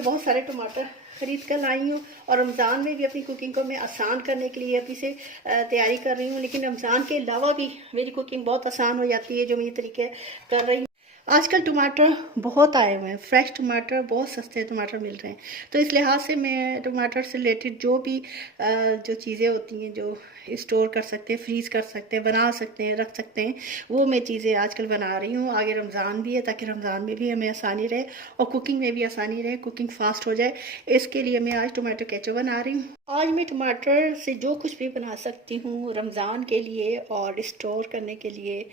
मैं बहुत सारे टमाटर ख़रीद कर लाई हूँ और रमज़ान में भी अपनी कुकिंग को मैं आसान करने के लिए अभी से तैयारी कर रही हूँ। लेकिन रमज़ान के अलावा भी मेरी कुकिंग बहुत आसान हो जाती है जो मैं ये तरीके कर रही हूँ। आजकल टमाटर बहुत आए हुए हैं, फ्रेश टमाटर, बहुत सस्ते टमाटर मिल रहे हैं। तो इस लिहाज से मैं टमाटर से रिलेटेड जो भी जो चीज़ें होती हैं जो स्टोर कर सकते हैं, फ्रीज़ कर सकते हैं, बना सकते हैं, रख सकते हैं, वो मैं चीज़ें आजकल बना रही हूँ। आगे रमज़ान भी है ताकि रमज़ान में भी हमें आसानी रहे और कुकिंग में भी आसानी रहे, कुकिंग फास्ट हो जाए। इसके लिए मैं आज टमाटो केचप बना रही हूँ। आज मैं टमाटर से जो कुछ भी बना सकती हूँ रमज़ान के लिए और स्टोर करने के लिए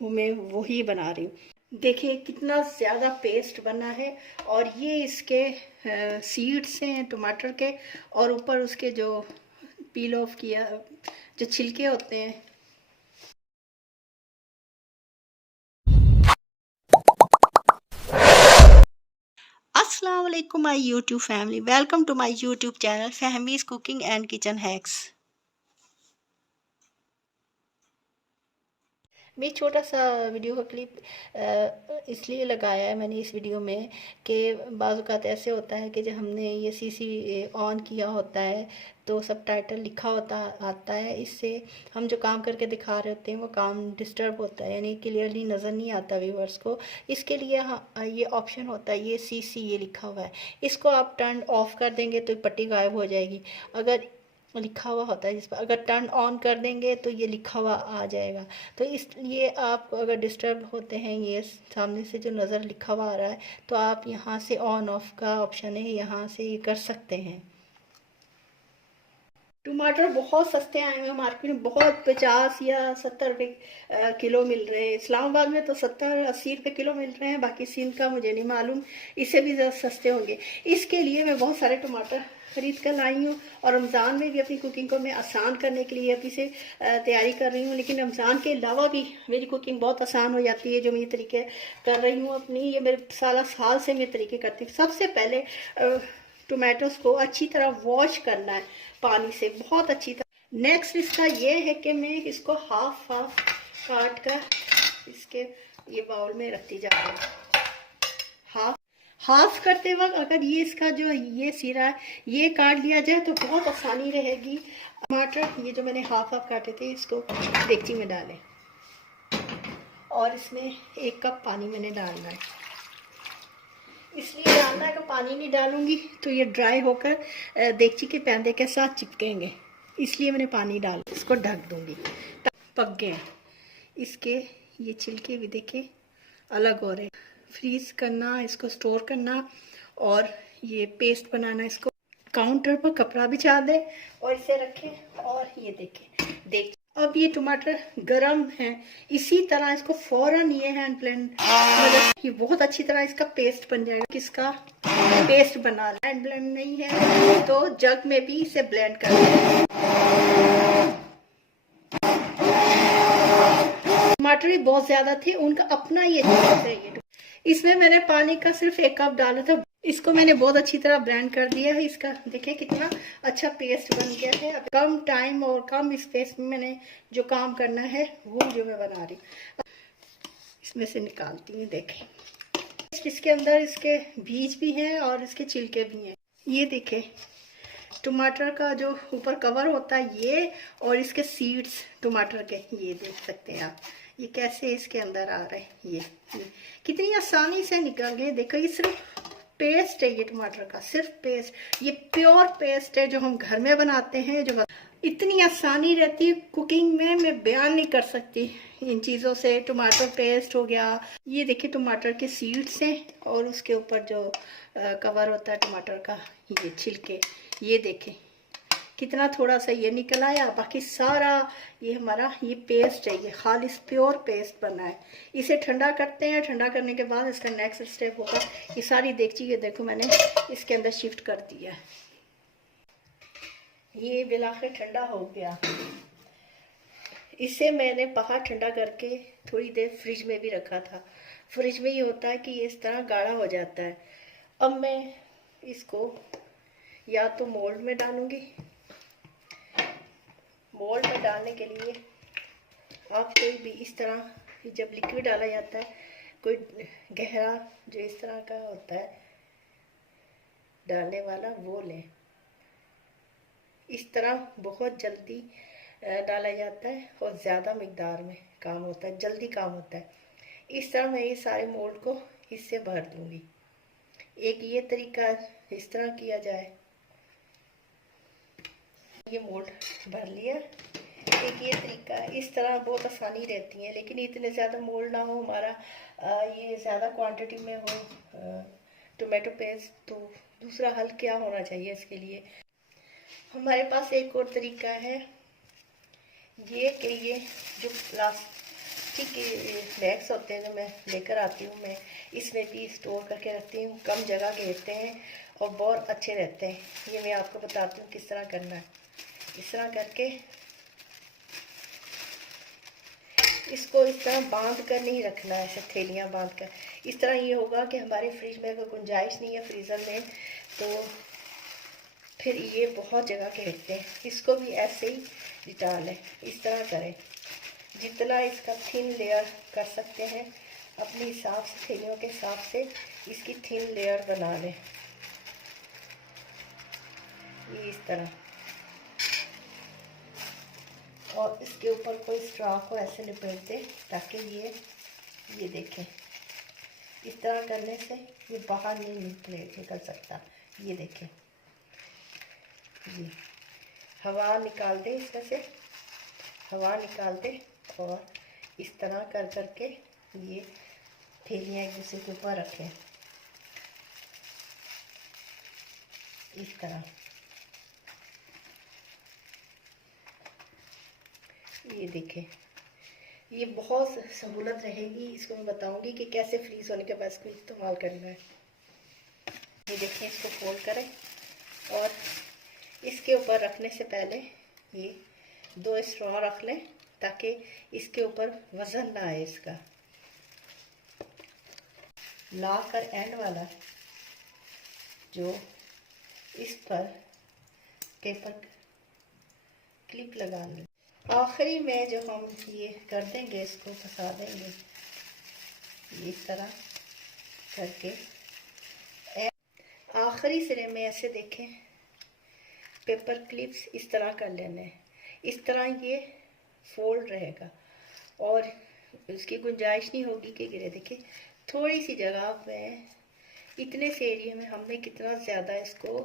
मैं वही बना रही हूँ। देखिए कितना ज़्यादा पेस्ट बना है और ये इसके सीड्स हैं टमाटर के और ऊपर उसके जो पील ऑफ किया जो छिलके होते हैं। अस्सलाम वालेकुम my YouTube family, welcome to my YouTube channel Fahmi's cooking and kitchen hacks. मैं छोटा सा वीडियो का क्लिप इसलिए लगाया है मैंने इस वीडियो में कि बाज़ औक़ात ऐसे होता है कि जब हमने ये सीसी ऑन किया होता है तो सब टाइटल लिखा होता आता है, इससे हम जो काम करके दिखा रहे होते हैं वो काम डिस्टर्ब होता है, यानी क्लियरली नज़र नहीं आता व्यूअर्स को। इसके लिए ये ऑप्शन होता है, ये सीसी ये लिखा हुआ है, इसको आप टर्न ऑफ कर देंगे तो पट्टी गायब हो जाएगी। अगर लिखा हुआ होता है जिस पर अगर टर्न ऑन कर देंगे तो ये लिखा हुआ आ जाएगा। तो इसलिए आप अगर डिस्टर्ब होते हैं, ये सामने से जो नज़र लिखा हुआ आ रहा है, तो आप यहाँ से ऑन ऑफ का ऑप्शन है, यहाँ से ये कर सकते हैं। टमाटर बहुत सस्ते आए हुए हैं मार्केट में, बहुत 50 या 70 रुपये किलो मिल रहे हैं। इस्लामाबाद में तो 70-80 रुपये किलो मिल रहे हैं, बाकी सिंध का मुझे नहीं मालूम, इससे भी ज़्यादा सस्ते होंगे। इसके लिए मैं बहुत सारे टमाटर ख़रीद कर लाई हूँ और रमज़ान में भी अपनी कुकिंग को मैं आसान करने के लिए अभी से तैयारी कर रही हूँ। लेकिन रमज़ान के अलावा भी मेरी कुकिंग बहुत आसान हो जाती है जो मैं ये तरीके कर रही हूँ अपनी, ये मेरे साल से मैं तरीके करती हूँ। सबसे पहले टोमेटोज़ को अच्छी तरह वॉश करना है पानी से, बहुत अच्छी तरह। नेक्स्ट इसका ये है कि मैं इसको हाफ काट कर इसके ये बाउल में रखती जा रही हूँ। हाफ करते वक्त अगर ये इसका जो ये सिरा है ये काट लिया जाए तो बहुत आसानी रहेगी। टमाटर ये जो मैंने हाफ काटे थे इसको डेगची में डालें और इसमें 1 कप पानी मैंने डालना है। इसलिए डालना है कि पानी नहीं डालूंगी तो ये ड्राई होकर देगची के पैंदे के साथ चिपकेंगे, इसलिए मैंने पानी डाल इसको ढक दूंगी। पक गए इसके ये छिलके भी देखे अलग हो रहे। फ्रीज करना, इसको स्टोर करना और ये पेस्ट बनाना। इसको काउंटर पर कपड़ा बिछा दे और इसे रखें और ये देखें अब ये टमाटर गरम है, इसी तरह इसको फौरन ये हैंड ब्लेंड मतलब ये बहुत अच्छी तरह इसका पेस्ट बन जाएगा। किसका पेस्ट बना, हैंड ब्लेंड नहीं है तो जग में भी इसे ब्लेंड कर दें। टमाटर भी बहुत ज्यादा थे, उनका अपना ये है। इसमें मैंने पानी का सिर्फ 1 कप डाला था, इसको मैंने बहुत अच्छी तरह ब्लेंड कर दिया है। इसका देखिए कितना अच्छा पेस्ट बन गया है। अब कम टाइम और कम स्पेस में मैंने जो काम करना है वो जो मैं बना रही हूँ, इसमें से निकालती हूँ। देखें इसके अंदर इसके बीज भी हैं और इसके छिलके भी हैं। ये देखें टमाटर का जो ऊपर कवर होता है ये और इसके सीड्स टमाटर के, ये देख सकते हैं आप ये कैसे इसके अंदर आ रहे हैं। ये कितनी आसानी से निकल गए। देखो ये सिर्फ पेस्ट है, ये टमाटर का सिर्फ पेस्ट, ये प्योर पेस्ट है जो हम घर में बनाते हैं। जो इतनी आसानी रहती है कुकिंग में, मैं बयान नहीं कर सकती इन चीज़ों से। टमाटर पेस्ट हो गया, ये देखिए टमाटर के सीड्स हैं और उसके ऊपर जो कवर होता है टमाटर का ये छिलके, ये देखें कितना थोड़ा सा ये निकल आया, बाकी सारा ये हमारा ये पेस्ट है, ये खालिस प्योर पेस्ट बना है। इसे ठंडा करते हैं, ठंडा करने के बाद इसका नेक्स्ट स्टेप होगा ये सारी देगची ये देखो मैंने इसके अंदर शिफ्ट कर दिया। ये बिलाखिर ठंडा हो गया। इसे मैंने बाहर ठंडा करके थोड़ी देर फ्रिज में भी रखा था। फ्रिज में ये होता है कि ये इस तरह गाढ़ा हो जाता है। अब मैं इसको या तो मोल्ड में डालूंगी। मोल्ड में डालने के लिए आप कोई भी इस तरह जब लिक्विड डाला जाता है कोई गहरा जो इस तरह का होता है डालने वाला वो लें। इस तरह बहुत जल्दी डाला जाता है और ज़्यादा मिकदार में काम होता है, जल्दी काम होता है। इस तरह मैं ये सारे मोल्ड को इससे भर दूंगी। एक ये तरीका इस तरह किया जाए, ये मोल्ड भर लिया। एक ये तरीका, इस तरह बहुत आसानी रहती है, लेकिन इतने ज़्यादा मोल्ड ना हो हमारा, ये ज़्यादा क्वांटिटी में हो टोमेटो पेस्ट, तो दूसरा हल क्या होना चाहिए इसके लिए। हमारे पास एक और तरीका है ये कि ये जो प्लास्टिक के बैग्स होते हैं जो मैं लेकर आती हूँ, मैं इसमें भी स्टोर करके रखती हूँ, कम जगह घेरते हैं और बहुत अच्छे रहते हैं। ये मैं आपको बताती हूँ किस तरह करना है। इस तरह करके इसको इस तरह बांध कर नहीं रखना है, ऐसे थैलियाँ बांध कर। इस तरह ये होगा कि हमारे फ्रिज में अगर गुंजाइश नहीं है फ्रीज़र में, तो फिर ये बहुत जगह घेरते हैं। इसको भी ऐसे ही डिटॉल है, इस तरह करें। जितना इसका थिन लेयर कर सकते हैं अपने हिसाब से, थैलियों के हिसाब से इसकी थिन लेयर बना लें, ये इस तरह। और इसके ऊपर कोई स्ट्रॉ को ऐसे लपेट दें ताकि ये देखें, इस तरह करने से ये बाहर नहीं निकल सकता। ये देखें, ये हवा निकाल दे, इसमें से हवा निकाल दे और इस तरह कर करके ये थैलियाँ एक दूसरे के ऊपर रखें, इस तरह। ये देखें, ये बहुत सहूलत रहेगी। इसको मैं बताऊंगी कि कैसे फ्रीज होने के बाद इसको इस्तेमाल करना है। ये देखें, इसको फोल्ड करें और इसके ऊपर रखने से पहले ये 2 स्ट्रॉ रख लें ताकि इसके ऊपर वज़न ना आए इसका। ला कर एंड वाला जो इस पर पेपर क्लिप लगा लें। आखिरी में जो हम ये कर देंगे, इसको फंसा देंगे इस तरह करके। आखिरी सिरे में ऐसे देखें पेपर क्लिप्स इस तरह कर लेने हैं। इस तरह ये फोल्ड रहेगा और उसकी गुंजाइश नहीं होगी कि गिरे। देखिए, थोड़ी सी जगह में, इतने से एरिया में हमने कितना ज़्यादा इसको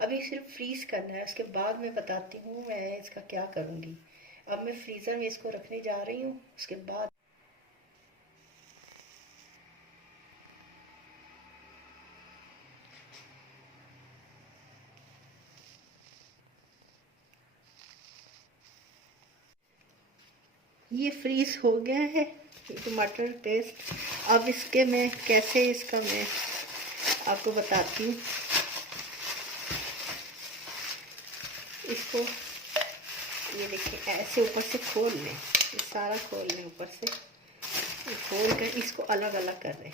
अभी सिर्फ फ्रीज़ करना है। उसके बाद मैं बताती हूँ मैं इसका क्या करूँगी। अब मैं फ्रीज़र में इसको रखने जा रही हूँ, उसके बाद ये फ्रीज हो गया है टमाटर पेस्ट। अब इसके मैं कैसे इसका मैं आपको बताती हूँ। इसको ये देखिए ऐसे ऊपर से खोल लें, ये सारा खोल लें ऊपर से, खोल कर इसको अलग अलग कर लें।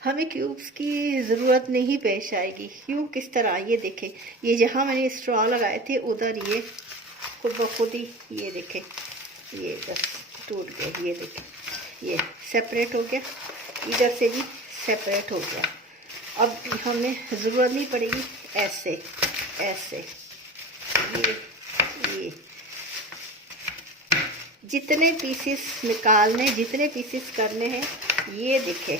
हमें क्यूब्स की ज़रूरत नहीं पेश आएगी। क्यूब किस तरह, ये देखें, ये जहाँ मैंने स्ट्रॉ लगाए थे उधर ये खुद ब खुद ही ये देखें ये बस टूट गए। ये देखें ये सेपरेट हो गया, इधर से भी सेपरेट हो गया। अब हमें ज़रूरत नहीं पड़ेगी ऐसे ऐसे ये जितने पीसेस निकालने, जितने पीसेस करने हैं, ये देखें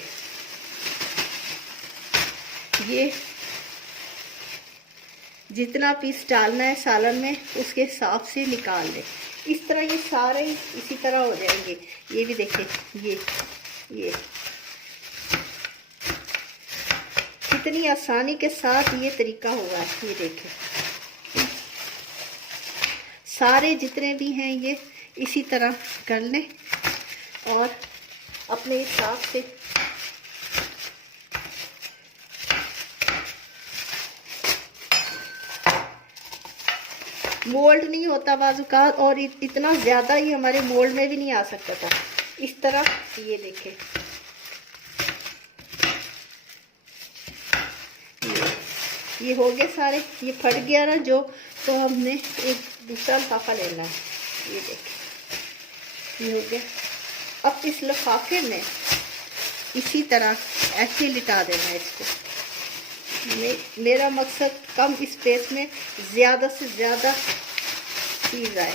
ये जितना पीस डालना है सालन में उसके हिसाब से निकाल लें। इस तरह ये सारे इसी तरह हो जाएंगे। ये भी देखें, ये कितनी आसानी के साथ ये तरीका हुआ है। ये देखें सारे जितने भी हैं ये इसी तरह कर लें और अपने हिसाब से मोल्ड नहीं होता बाजुकात, और इतना ज़्यादा ही हमारे मोल्ड में भी नहीं आ सकता था। इस तरह ये देखें ये हो गए सारे। ये फट गया ना जो, तो हमने एक दूसरा लिफाफा लेना है। ये देखें ये हो गया। अब इस लिफाफे में इसी तरह ऐसे लिटा देना है इसको। मेरा मकसद कम स्पेस में ज़्यादा से ज़्यादा चीज़ आए।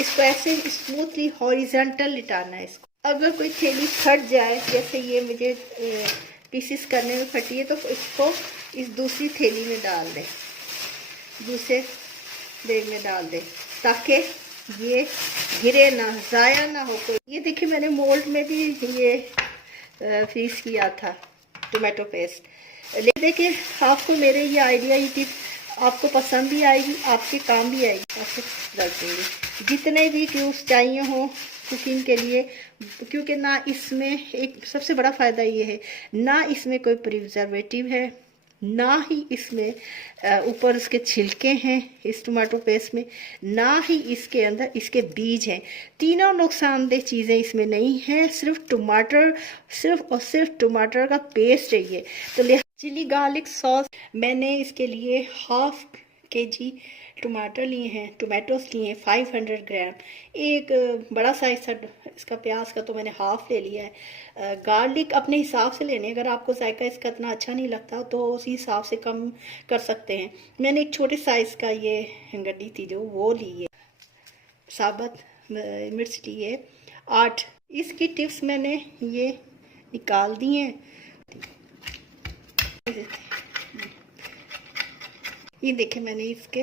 इसको ऐसे स्मूथली हॉरिजॉन्टल लिटाना है इसको। अगर कोई थैली फट जाए, जैसे ये मुझे पीसेस करने में फटी है, तो इसको इस दूसरी थैली में डाल दें, दूसरे बैग में डाल दें, ताकि ये गिरे ना, ज़ाया ना हो कोई। ये देखिए मैंने मोल्ड में भी ये फ्रीज किया था टोमेटो पेस्ट। ले देखिए आपको मेरे ये आइडिया, ये टिप आपको पसंद भी आएगी, आपके काम भी आएगी। आपको रख देंगे जितने भी ट्यूब्स चाहिए हों कुकिंग के लिए, क्योंकि ना इसमें एक सबसे बड़ा फ़ायदा ये है, ना इसमें कोई प्रिजर्वेटिव है, ना ही इसमें ऊपर उसके छिलके हैं इस टमाटो पेस्ट में, ना ही इसके अंदर इसके बीज हैं। तीनों नुकसानदेह चीज़ें इसमें नहीं हैं, सिर्फ टमाटर, सिर्फ और सिर्फ टमाटर का पेस्ट है ये। तो चिली गार्लिक सॉस मैंने इसके लिए 1/2 kg टमाटर लिए हैं, टोमेटोज़ लिए हैं 500 ग्राम। एक बड़ा साइज था इसका प्याज का, तो मैंने हाफ ले लिया है। गार्लिक अपने हिसाब से लेने, अगर आपको जायका इसका इतना अच्छा नहीं लगता तो उसी हिसाब से कम कर सकते हैं। मैंने एक छोटे साइज़ का ये गड्डी थी जो वो ली है। साबुत मिर्च ली है 8। इसकी टिप्स मैंने ये निकाल दी हैं। ये देखे मैंने इसके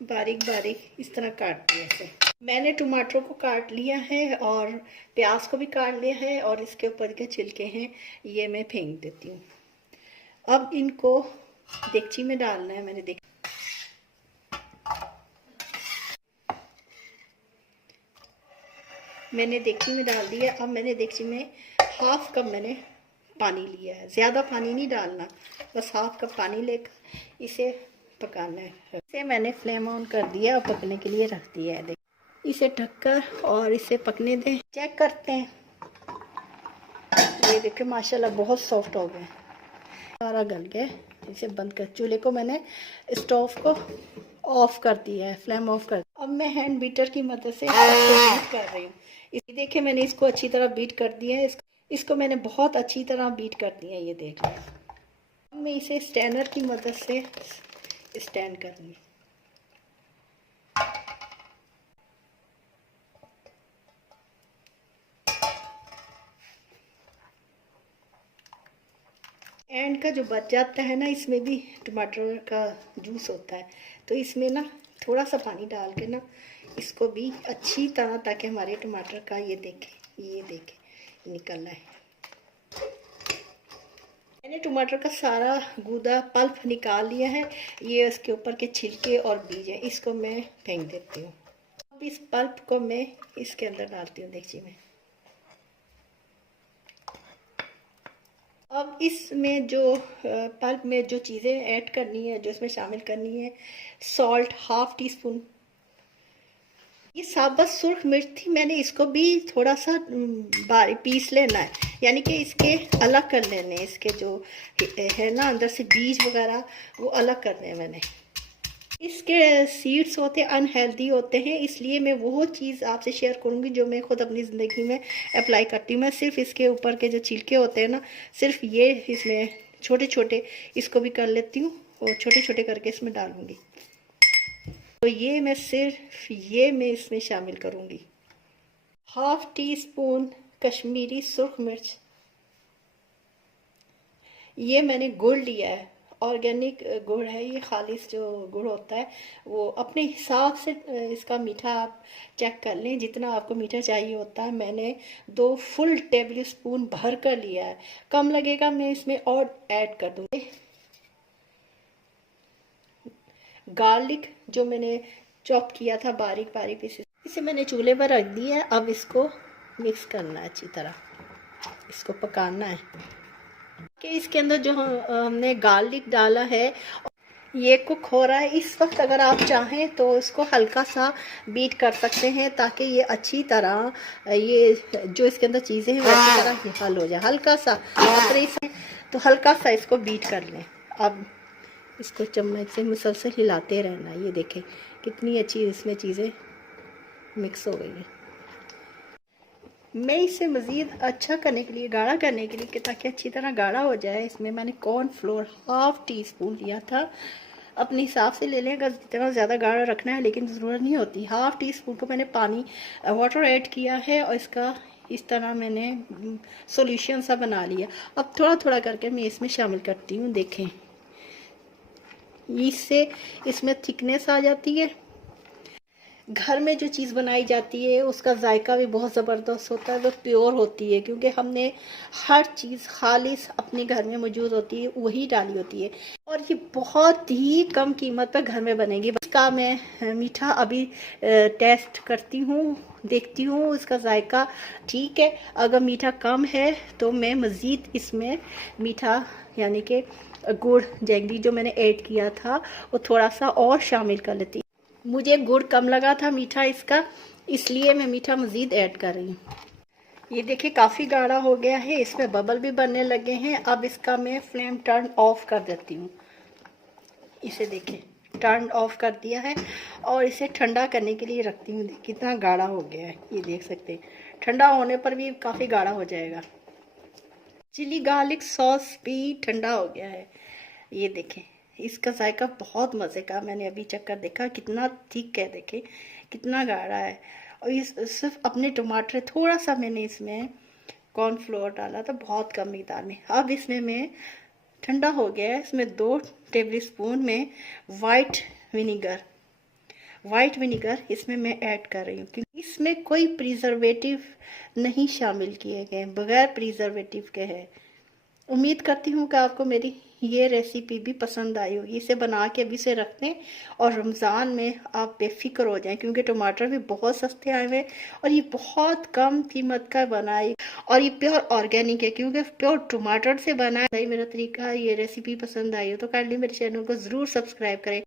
बारीक बारीक इस तरह काट दिया है। मैंने टमाटर को काट लिया है और प्याज को भी काट लिया है, और इसके ऊपर के छिलके हैं ये मैं फेंक देती हूँ। अब इनको देगची में डालना है। मैंने देगची में डाल दिया। अब मैंने देगची में 1/2 कप मैंने पानी लिया है, ज़्यादा पानी नहीं डालना, बस 1/2 कप पानी लेकर इसे पकाना है। इसे मैंने फ्लेम ऑन कर दिया और पकने के लिए रख दिया है। इसे ढककर और इसे पकने दें। चेक करते हैं। ये देखिए माशाल्लाह बहुत सॉफ्ट हो गए, सारा गल गया। इसे बंद कर, चूल्हे को मैंने स्टोव को ऑफ कर दिया है, फ्लेम ऑफ कर। अब मैं हैंड बीटर की मदद से बीट कर रही हूँ। इसे देखिए मैंने इसको अच्छी तरह बीट कर दिया है। इसको मैंने बहुत अच्छी तरह बीट कर दिया है, ये देख लें। अब मैं इसे स्टैनर की मदद से स्टैंड करूँगी। एंड का जो बच जाता है ना, इसमें भी टमाटर का जूस होता है, तो इसमें ना थोड़ा सा पानी डाल के ना इसको भी अच्छी तरह, ताकि हमारे टमाटर का ये देखें निकलना है। मैंने टमाटर का सारा गूदा पल्प निकाल लिया है। ये इसके ऊपर के छिलके और बीज हैं, इसको मैं फेंक देती हूँ। अब इस पल्प को मैं इसके अंदर डालती हूँ देगची में। अब इसमें जो पल्प में जो चीज़ें ऐड करनी है, जो इसमें शामिल करनी है, सॉल्ट 1/2 टीस्पून। ये साबुत सुर्ख मिर्च थी, मैंने इसको भी थोड़ा सा बारीक पीस लेना है, यानी कि इसके अलग कर लेने, इसके जो है ना अंदर से बीज वगैरह वो अलग करने हैं मैंने। इसके सीड्स होते हैं अनहेल्दी होते हैं, इसलिए मैं वो चीज़ आपसे शेयर करूँगी जो मैं खुद अपनी ज़िंदगी में अप्लाई करती हूँ। मैं सिर्फ इसके ऊपर के जो छिलके होते हैं ना, सिर्फ ये इसमें छोटे छोटे इसको भी कर लेती हूँ और छोटे छोटे करके इसमें डालूँगी। तो ये मैं सिर्फ ये मैं इसमें शामिल करूँगी। 1/2 टीस्पून कश्मीरी सुर्ख मिर्च। ये मैंने गुड़ लिया है, ऑर्गेनिक गुड़ है ये, खालिश जो गुड़ होता है वो। अपने हिसाब से इसका मीठा आप चेक कर लें, जितना आपको मीठा चाहिए होता है। मैंने 2 फुल टेबल स्पून भर कर लिया है, कम लगेगा मैं इसमें और ऐड कर दूँगी। गार्लिक जो मैंने चॉप किया था बारीक बारीक पीसेस, इसे मैंने चूल्हे पर रख दिया है। अब इसको मिक्स करना है अच्छी तरह, इसको पकाना है कि इसके अंदर जो हमने गार्लिक डाला है ये कुक हो रहा है। इस वक्त अगर आप चाहें तो इसको हल्का सा बीट कर सकते हैं, ताकि ये अच्छी तरह ये जो इसके अंदर चीज़ें हैं वो अच्छी तरह ये हल हो जाए। हल्का सा तो हल्का सा इसको बीट कर लें। अब इसको चम्मच से मुसलसल हिलाते रहना। ये देखें कितनी अच्छी इसमें चीज़ें मिक्स हो गई हैं। मैं इसे मज़ीद अच्छा करने के लिए, गाढ़ा करने के लिए, कि ताकि अच्छी तरह गाढ़ा हो जाए, इसमें मैंने कॉर्नफ्लोर हाफ टी स्पून लिया था। अपने हिसाब से ले लें अगर जितना ज़्यादा गाढ़ा रखना है, लेकिन ज़रूरत नहीं होती। हाफ टी स्पून को मैंने पानी वाटर ऐड किया है और इसका इस तरह मैंने सॉल्यूशन सा बना लिया। अब थोड़ा थोड़ा करके मैं इसमें शामिल करती हूँ। देखें, इससे इसमें थिकनेस आ जाती है। घर में जो चीज़ बनाई जाती है उसका जायका भी बहुत ज़बरदस्त होता है, वो प्योर होती है, क्योंकि हमने हर चीज़ खालिस अपने घर में मौजूद होती है वही डाली होती है, और ये बहुत ही कम कीमत पर घर में बनेगी। इसका मैं मीठा अभी टेस्ट करती हूँ, देखती हूँ इसका जायका ठीक है। अगर मीठा कम है तो मैं मज़ीद इसमें मीठा यानी कि गुड़ जैगरी जो मैंने ऐड किया था वो थोड़ा सा और शामिल कर लेती। मुझे गुड़ कम लगा था मीठा इसका, इसलिए मैं मीठा मज़ीद ऐड कर रही हूँ। ये देखिए काफ़ी गाढ़ा हो गया है, इसमें बबल भी बनने लगे हैं। अब इसका मैं फ्लेम टर्न ऑफ कर देती हूँ। इसे देखिए टर्न ऑफ कर दिया है और इसे ठंडा करने के लिए रखती हूँ। कितना गाढ़ा हो गया है, ये देख सकते हैं। ठंडा होने पर भी काफ़ी गाढ़ा हो जाएगा। चिली गार्लिक सॉस भी ठंडा हो गया है। ये देखें इसका जायका बहुत मज़े का, मैंने अभी चक्कर देखा कितना थिक है, देखें कितना गाढ़ा है। और इस सिर्फ अपने टमाटर, थोड़ा सा मैंने इसमें कॉर्नफ्लोर डाला था बहुत कम मिकदार में। अब इसमें मैं ठंडा हो गया है, इसमें 2 टेबल स्पून में वाइट विनीगर इसमें मैं ऐड कर रही हूँ, क्योंकि इसमें कोई प्रिजर्वेटिव नहीं शामिल किए गए, बगैर प्रिजर्वेटिव के है। उम्मीद करती हूँ कि आपको मेरी ये रेसिपी भी पसंद आई होगी। इसे बना के अभी से रख दें और रमज़ान में आप बेफिक्र हो जाएं, क्योंकि टमाटर भी बहुत सस्ते आए हुए हैं और ये बहुत कम कीमत का बना है और ये प्योर ऑर्गेनिक है, क्योंकि प्योर टमाटर से बना है। मेरा तरीका ये रेसिपी पसंद आई हो तो काइंडली मेरे चैनल को ज़रूर सब्सक्राइब करें।